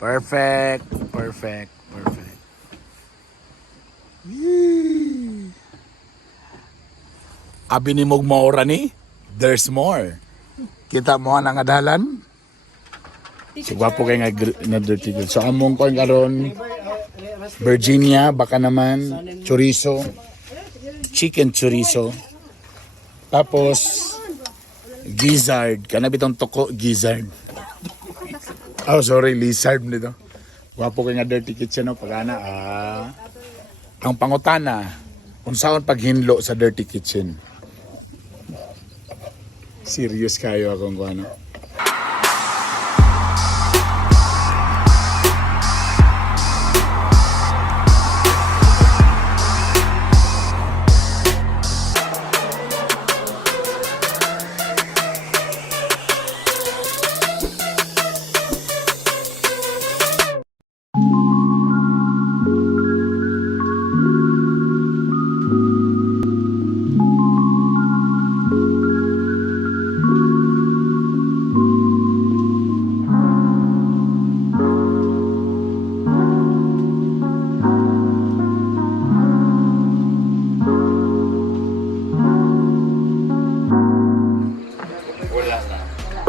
Perfect. Perfect. Perfect. Yee. Abi ni mong maura ni, there's more. Kita mo ang adalan? Sigwapo kayo nga dirty girl. So among ko karon Virginia, baka naman, chorizo, chicken chorizo. Tapos, gizzard. Kana bitong toko, gizzard. Oh, sorry, lizard nito. Wapo kayo nga dirty kitchen, no? Pagana, ang pangutana, kung saan paghinlo sa dirty kitchen. Serious kayo akong kung ano.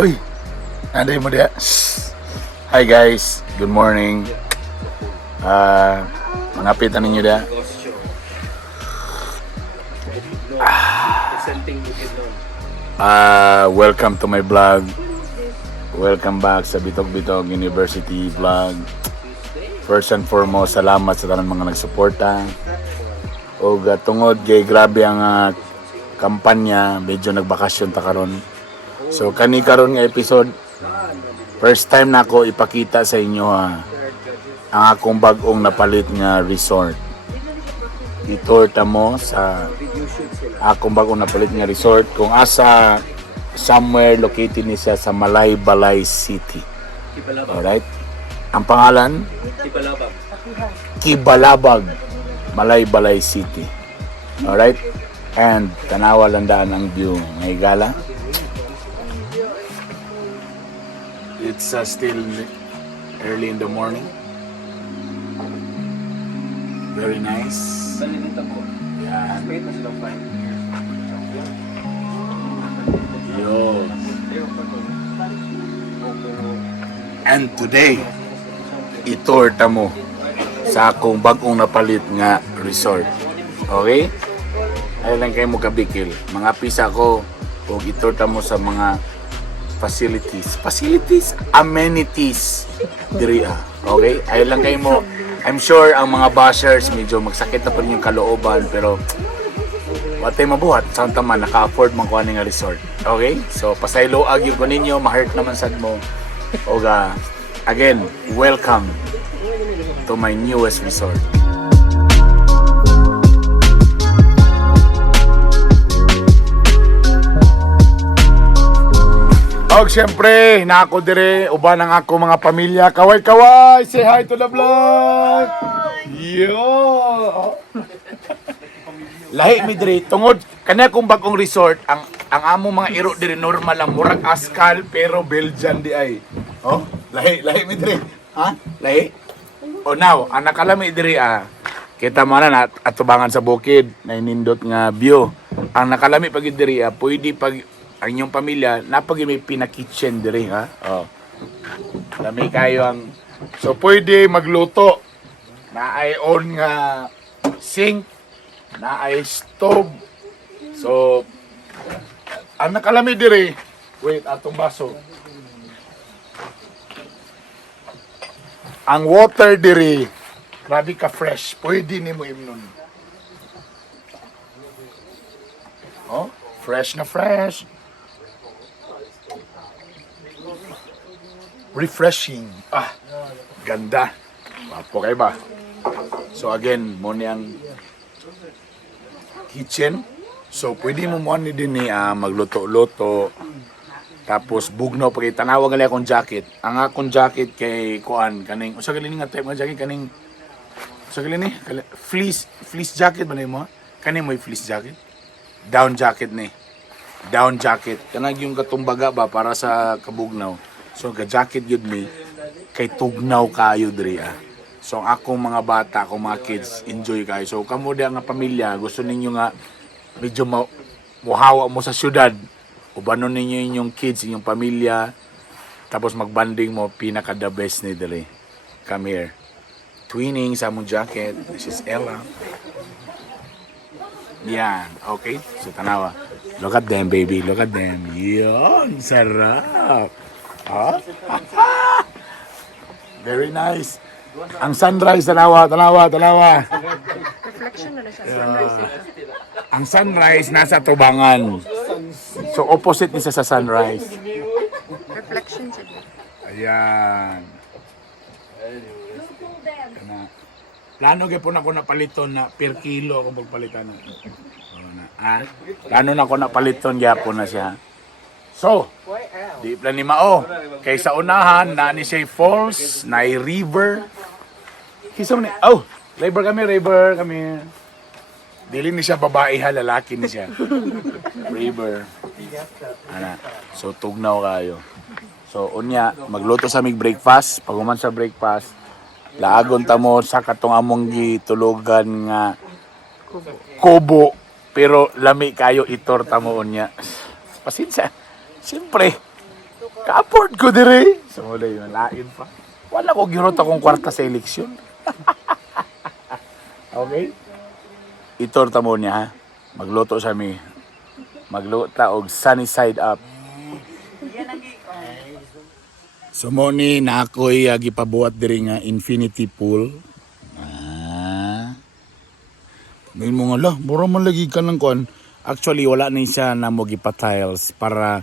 Uy, anday mo dia. Hi guys, good morning. Mangapitan ninyo dia. Welcome to my vlog. Welcome back sa Bitog Bitog University vlog. First and foremost, salamat sa tanang mga nagsuporta. O tungod kay grabe ang kampanya, medyo nagbakasyon ta karon. So kani karon nga episode, first time na ako ipakita sa inyo ang akong bag-ong napalit nga resort. Ito mo sa akong bag-ong napalit nga resort kung asa somewhere located ni siya sa Malaybalay City. Alright? Ang pangalan? Kibalabag, Malaybalay City. Alright? And tanawa landaan ang view. May gala. It's still early in the morning. Very nice. Yan. Yo. And today, itorta mo sa akong bagong napalit nga resort. Okay? Ay lang kayo mo kabikil. Mga pisa ko, kung itorta mo sa mga facilities, amenities diri okay? Ay lang kayo mo. I'm sure ang mga bashers medyo magsakit na pa rin yung kalooban, pero watay mabuhat santa man naka-afford man kuha nga resort. Okay? So pasaylo ag yung ninyo, ma-heart naman sad mo. Oga, again, welcome to my newest resort. Og syempre, nako dire uban ang ako mga pamilya. Kaway-kaway, say hi to the vlog. Yo. Lahi mi dire tungod kanya kung bagong resort, ang amo mga iro dire normal lang murag askal pero Belgian di ay. Oh, lahi mi dire. Ha? Lahi. Oh now, ang nakalami dire kita mo na atubangan sa bukid na inindot nga view. Ang nakalami pag dire pwede pag ang inyong pamilya, napag may pinakitchen diri ha. Oh. Lami kayo ang so pwede magluto. Naay on nga sink, naay stove. So ang nakalami diri, wait atong baso. Ang water diri, grabe ka fresh. Pwede nimo imnon. Oh, fresh na fresh. Refreshing. Ganda. Wapo kayo ba? So again, mo niyang kitchen. So pwede mo mo ni din ni magluto-luto. Tapos bugnaw pag itanawag gali akong jacket. Ang akong jacket kay kuan kaning usa gali nga type nga jacket kaning usa gali ni fleece jacket ba mo? Kaning mo fleece jacket. Down jacket ni. Down jacket. Kanang yung katumbaga ba para sa kabugnaw. So, ka-jacket yun mi. kay tugnaw kayo diri ah. So ang akong mga bata, akong mga kids, enjoy kayo. So kamo diha nga pamilya, gusto ninyo nga medyo muhawa mo sa syudad. Ubanon ninyo inyong kids, inyong pamilya. Tapos magbanding mo, pinaka the best ni diri. Come here. Twinning sa among jacket. This is Ella. Yan, okay? So tanawa. Look at them, baby. Look at them. Yan, sarap. Ah? Very nice. Ang sunrise, tanawa. Reflection na siya. Sunrise ito. Ang sunrise nasa tubangan. So opposite niya sa sunrise. Reflection siya. Ayan. Kana. Plano gyud po na ko napaliton na per kilo ako magpalitan na. Plano na ko napaliton gyapon na siya. So, di plan ni Mao. Kay sa unahan na ni siya falls, na river. Kisam ni. Oh, river kami. Dili ni siya babae ha, lalaki ni siya. River. Ana. So tugnaw kayo. So unya magluto sa mig breakfast, pag human sa breakfast, laagon ta mo sa katong among gitulugan nga kubo, pero lami kayo itor ta mo unya. Pasensya. Siyempre, ka-afford ko dire. So wala yun, lain pa. Wala ko girot akong kwarta sa eleksyon. Okay? Itorta mo niya ha. Magluto sa mi. Magluto og sunny side up. So mo ni na ako'y gipabuhat diri nga infinity pool. Ngayon mo nga la, mura man lagi ka ng kon. Actually wala na siya na mo gipa-tiles para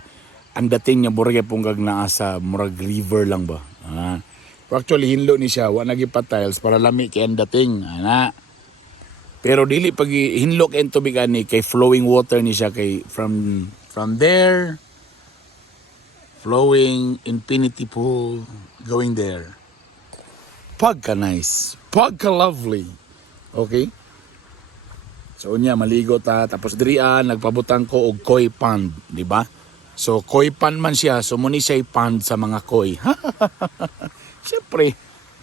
ang dating niya burge punggag na sa murag river lang ba. Actually hinlo ni siya, wala na gipa-tiles para lami kay ang dating. Pero dili pag hinlok and tubig ani kay flowing water ni siya kay from there flowing infinity pool going there. Pagka nice, pagka lovely. Okay? So unya maligo ta tapos diri nagpabutang ko og koi pond, di ba? So koi pond man siya, so muni siya pond sa mga koi. Siyempre.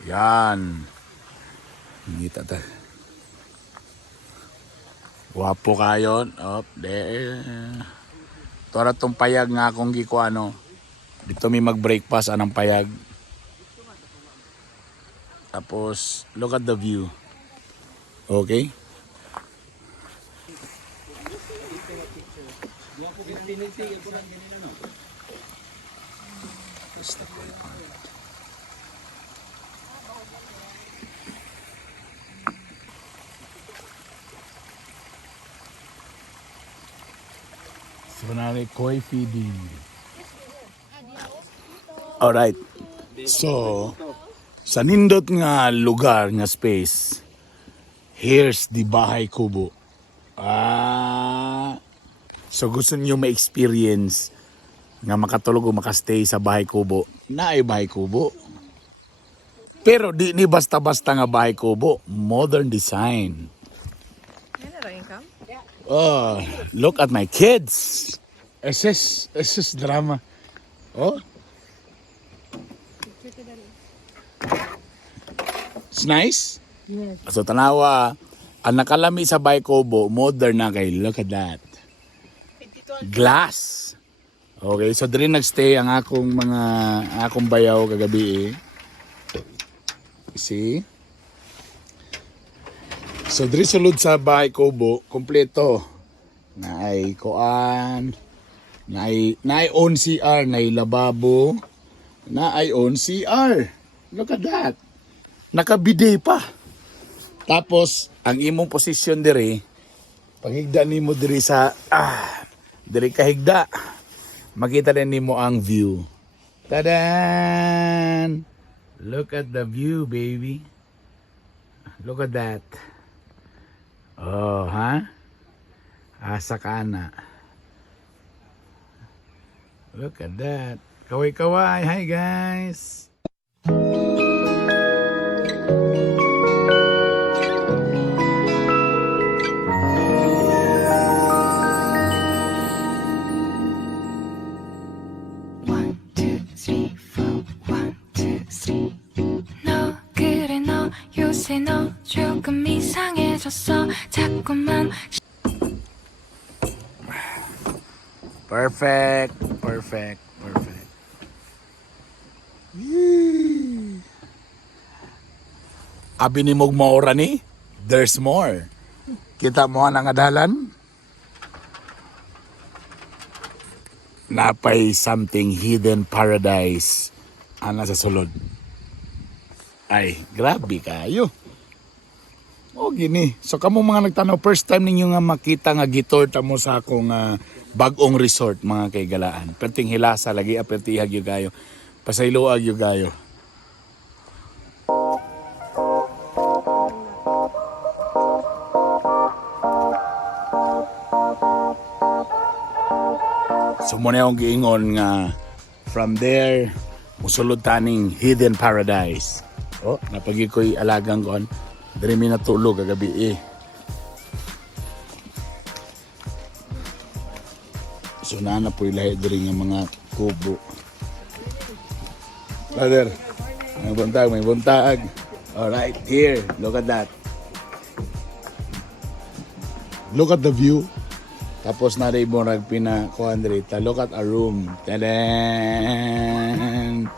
Yan. Ngita ta. Wapo kayo. Up there. Tora tong payag nga akong gikuano. Dito may mag-breakfast anang payag. Tapos, look at the view. Okay? Sebenarnya koi feeding. Alright. So, sa nindot nga lugar nga space, here's the Bahay Kubo. So gusto niyo ma-experience nga makatulog o makastay sa Bahay Kubo, na ay Bahay Kubo. Pero di ni basta-basta nga Bahay Kubo, modern design. Oh, look at my kids. This is drama. Oh. It's nice? Yes. So tanawa, ang nakalami sa Bahay Kubo, modern na kay. Look at that. Glass. Okay, so diri nagstay ang akong bayaw kagabi. See? So diri sulod sa Bahay Kubo, kompleto. Naay kuan, naay own CR, naay lababo, naay own CR. Look at that. Nakabide pa. Tapos ang imong posisyon diri, paghigda nimo diri sa diri kahigda. Makita din nimo ang view. Tadan! Look at the view, baby. Look at that. Oh, ha? Asa ka na. Look at that. Kaway-kaway. Hi, guys. One, two, three, four. 1, 2, 3. Perfect. Perfect. Perfect. Yee. Abi ni mong maura ni, there's more. Kita mo ang adalan? Napay something hidden paradise ang nasa sulod. Ay, grabe kayo. O gini. So kamo mga nagtanaw, first time ninyo nga makita nga gitor mo sa akong bagong resort mga kaigalaan. Perting hilasa lagi, apertihag yung gayo. Pasayloag yung gayo. So muna akong giingon nga from there, musulod taning hidden paradise. Oh, napagi ko'y alagang kon. Dari mi natulog kagabi eh. So na po'y lahi dari nga mga kubo. Brother, may buntag. Alright, here, look at that. Look at the view. Tapos na rin mo pinakuhan dito. Look at our room. Tadaan!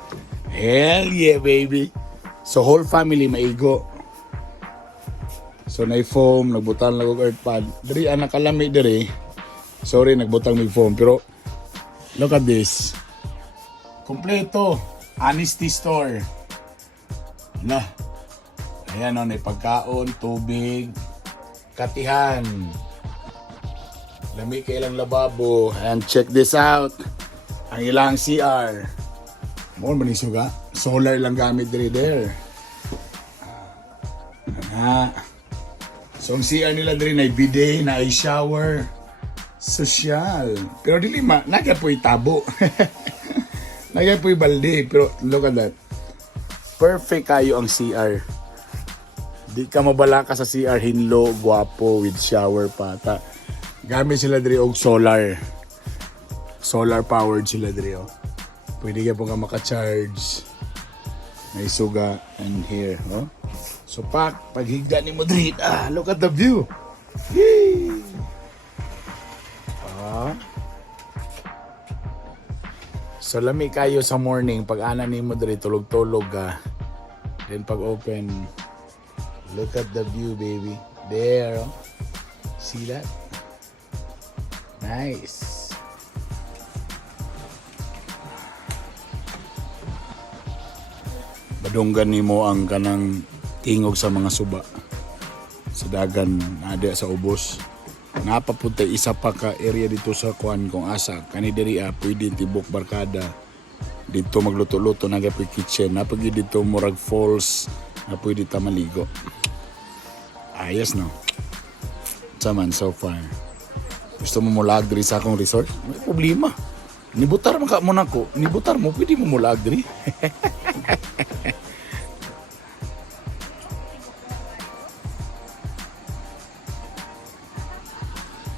Hell yeah, baby! So, whole family maigo. So, na-foam, nagbutang lang og earth pad. Dari, anak kalami dari. Sorry, nagbutang may foam. Pero, look at this. Kompleto. Honesty store. Nah. Ayan o, may pagkaon, tubig, katihan. Lami ka ilang lababo. And check this out. Ang ilang CR. More manisuga. Solar lang gamit diri there. So ang CR nila diri na bidet, na shower. Social. Pero dili naga po'y tabo. Naga po'y balde. Pero look at that. Perfect kayo ang CR. Di ka mabala ka sa CR, hinlo, guwapo, with shower pata. Gamit sila diri og solar. Solar powered sila diri oh. Pwede ka po nga maka-charge. May suga and here, oh. So paghigda ni mo diri, look at the view. Yee! So lami kayo sa morning pag ana ni mo diri tulog-tulog ka. Then pag open, look at the view, baby. There, oh. See that? Nice. Badunggan nimo ang kanang tingog sa mga suba. Sa dagan ada sa ubos. Napapunta isa pa ka area dito sa kuan kung asa. Kani diri pwede tibok barkada. Dito magluto-luto na gapoy kitchen. Napagi dito murag falls na pwede ta maligo. Ayos no. Saman so far. Gusto mo mulag diri sa akong resort? May problema. Nibutar man ka mo nako. Nibutar mo, pwede mo mulag diri.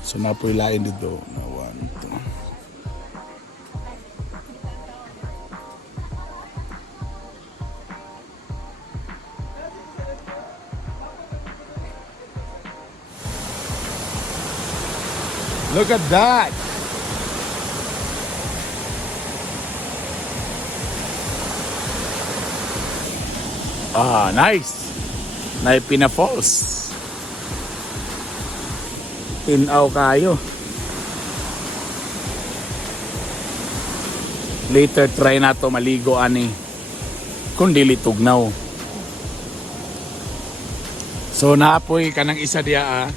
So napoy lain dito. Na 1, 2. Look at that! Nice! Naipina Falls. Tinaw kayo. Later try na to maligo ani. Kung dili tugnaw. So naapoy kanang isa diya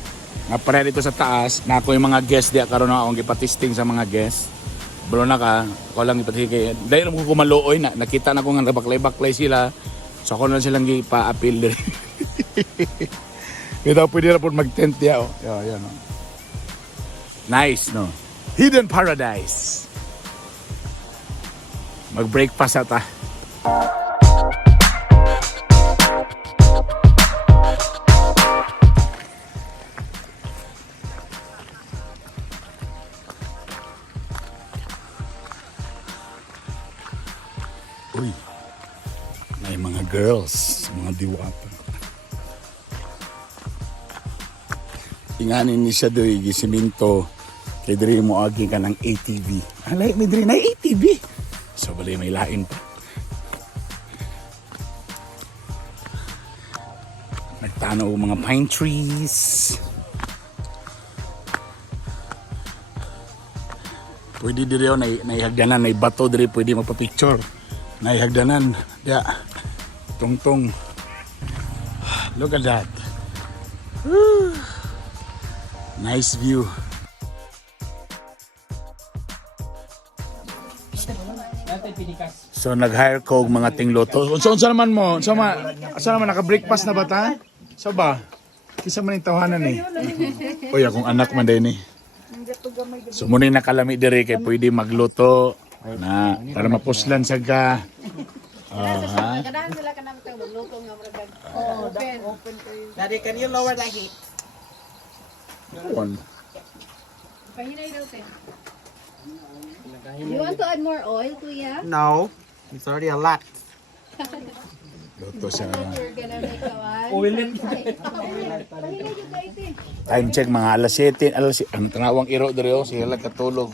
nga pare dito sa taas, na ako yung mga guest diya karon na akong ipatisting sa mga guest. Bulo na ka, ako lang ipatisting. Dahil mo ko kumaluoy na, nakita na ko nga baklay-baklay sila. So ako na silang ipa-appeal din. Ito pwede na po mag-tent diya. Oh. Yan, oh. Nice, no? Hidden paradise. Mag-breakfast ata. Uy, may mga girls, mga diwata. Inganin ni siya doy, gisiminto, Kaya diri mo agi ka ng ATV. Lahi mi diri na ATV. So bali may lain pa. Nagtanaw mga pine trees. Pwede diri o naihagdanan, may bato diri pwede magpa-picture. Naihagdanan. Ya. Tungtong. Look at that. Woo. Nice view. So nag-hire ko og mga tingloto. Unsa naman mo? Unsa naman naka-breakfast na ba ta? So ba? Kisa man yung tawanan eh. Uy, akong anak man din eh. So muna nakalami diri kay pwede magluto na para mapuslan sa ka. Ha? Kadaan sila ka namin tayo magluto nga maragag. Open. Daddy, can you lower the heat? One. Pahinay daw te. You want to add more oil, Kuya? No, it's already a lot. Luto siya. We're gonna make a one. Oil it. Pahinay yung guys eh. Time check mga alas 7. Ang tanawang iro diri oh, sila katulog.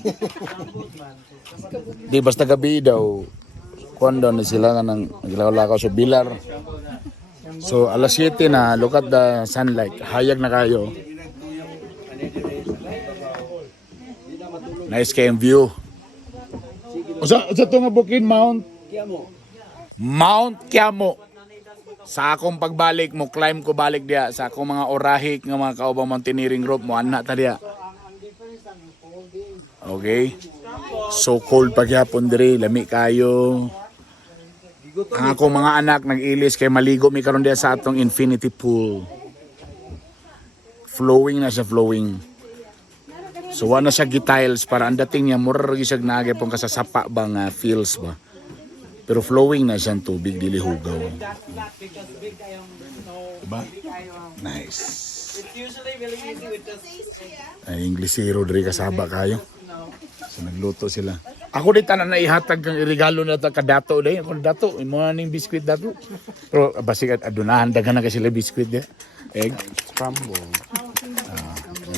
Di basta gabi daw. Kuando na sila nga nang naglakaw sa bilar. So alas 7 na, look at the sunlight. Hayag na kayo. Nice kayong view. Usa to nga bukid Mount Quiamo. Sa akong pagbalik mo, climb ko balik diya sa akong mga orahik nga mga kaubang mountaineering rope mo ana ta diya. Okay? So cold pagyapon diri, lami kayo. Ang akong mga anak nag-ilis kay maligo mi karon diya sa atong infinity pool. Flowing na siya, flowing. So wala siya gitiles para ang dating niya mura ra siya nagay pong kasasapa ba nga feels ba. Pero flowing na siya ang tubig, dili hugaw. Diba? Nice. It's usually really easy with just... Ay, Inglesero diri kasaba kayo. So nagluto sila. Ako di tanan na ihatag kang regalo na ta kadato day. Ako dato, imo na ning biskwit dato. Pero basig adunahan daghan na kasi sila biskwit de. Egg scramble.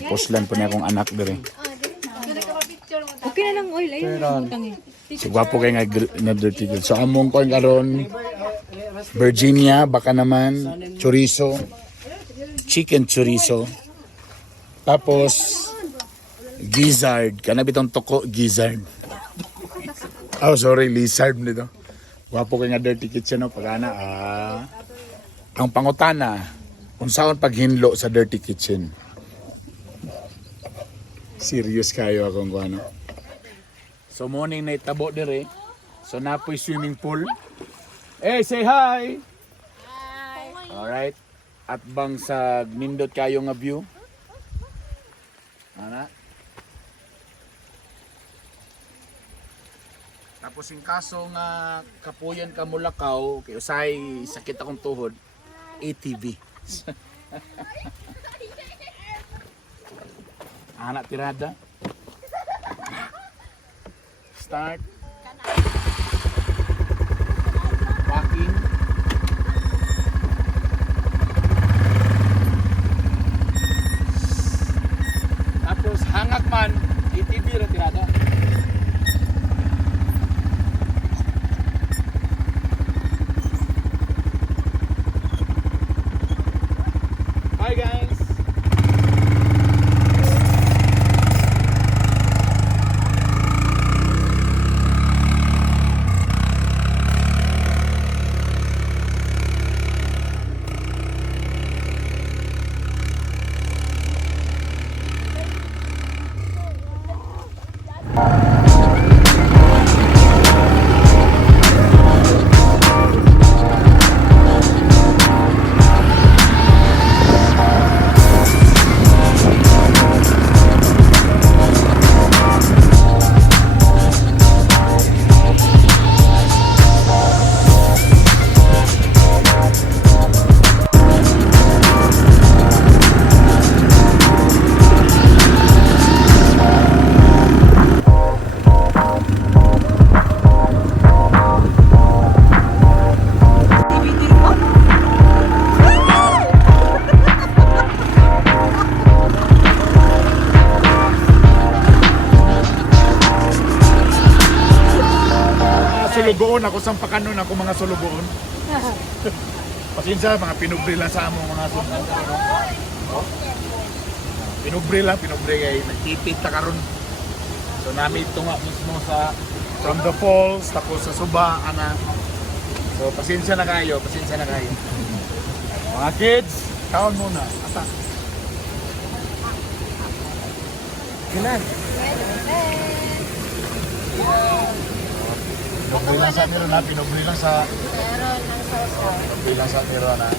Poslan po niya akong anak diri. Okay na lang oil. Ayun. Utang eh. So gwapo kay nga dirty girl. So among kon karon Virginia, baka naman chorizo, chicken chorizo. Tapos gizzard, kana bitong toko gizzard. Oh, sorry, lizard nito. Gwapo kay nga dirty kitchen no pagana. Ang pangutana, unsaon paghinlo sa dirty kitchen? Serious kayo akong kuano. So morning na itabo dire. So napoy swimming pool. Hey, say hi. Hi. All right. At bang sa nindot kayo nga view. Ana. Tapos in kaso nga kapuyan ka Mulakaw, kay usay sakit akong tuhod, ATV. Anak tirada. Start. Walking. Tapos hangak man, ATV ra tirada. Hi guys. sulugoon ako sa pakanon ako mga sulugoon. Pasensya mga pinubrila sa amo mga sulugoon. Oh. Pinubrila kay nagtitita karon. So nami ito nga mismo sa from the falls tapos sa Suba ana. So pasensya na kayo. Mga kids, kaon muna. Ata. Kinan. Pinubri lang sa niro na, pinubri lang sa... Pinubri lang sa niro na.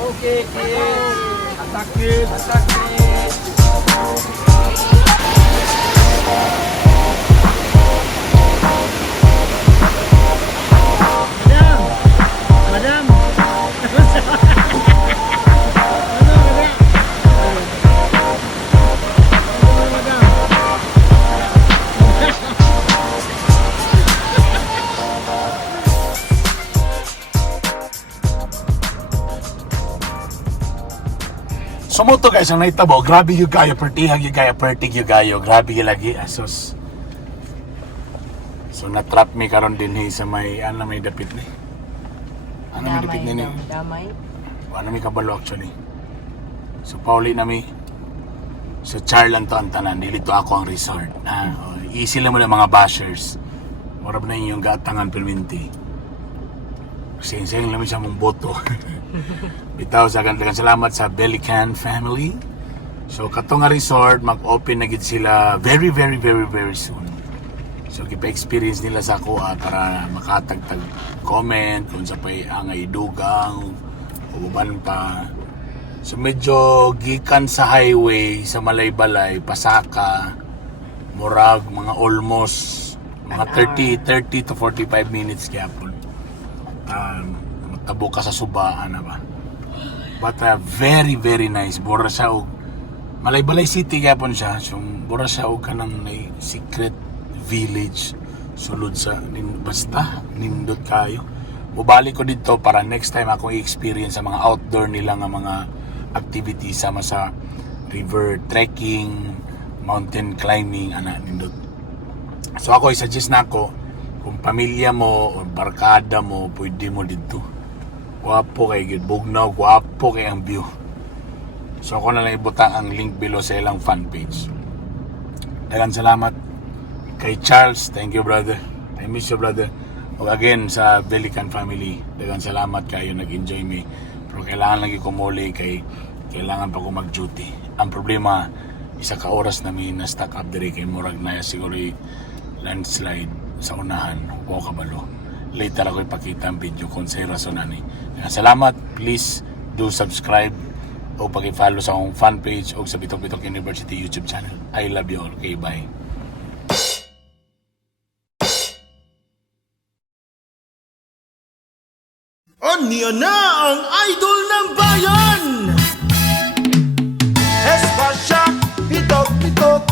Okay, kids. Attack kids. Madam! Sumuto guys ang naitabo, grabe yung gayo, pertihag yung gayo, pertig yung gayo, grabe yung lagi, asos. So na-trap me karon din sa may, may dapit ni. May dapit ni. Damay. May kabalo actually. So pauli na mi. So char lang to ang tanan, dili to ako ang resort. Easy lang mo na mga bashers. Marab na yung gatangan perminti. Sayang lang siya mong boto. Bitaw sa kanang salamat sa Belican family. So kato nga resort mag-open na gid sila very soon. So kipa-experience nila sa ako para makatagtag comment kung sa pay ang idugang o uban pa. So medyo gikan sa highway sa Malaybalay, Pasaka, murag mga almost mga 30 to 45 minutes gyapon. Tabo ka sa Suba ana ba. But very nice. Bora siya og Malaybalay City gyapon siya. So bora siya og kanang secret village sulod sa basta nindot kayo. Mubalik ko dito para next time akong i-experience sa mga outdoor nila nga mga activities sama sa river trekking, mountain climbing ana nindot. So ako i-suggest nako kung pamilya mo o barkada mo pwede mo dito. Guwapo kay gid bugnaw, guwapo kay ang view. So ako na lang ibutang ang link below sa ilang fan page. Daghang salamat kay Charles, thank you brother. I miss you brother. O again sa Belican family, daghang salamat kayo nag-enjoy me. Pero kailangan lagi ko muli kay kailangan pa ko mag-duty. Ang problema, isa ka oras na may na-stack up diri kay murag na siguro landslide sa unahan o kabalo. Later ako ipakita ang video kung sa rason ani. Salamat, please do subscribe o pag-follow sa akong fan page o sa Bitok Bitok University YouTube channel. I love you all. Okay, bye. Anya na ang idol ng bayan! Espasya, Bitok Bitok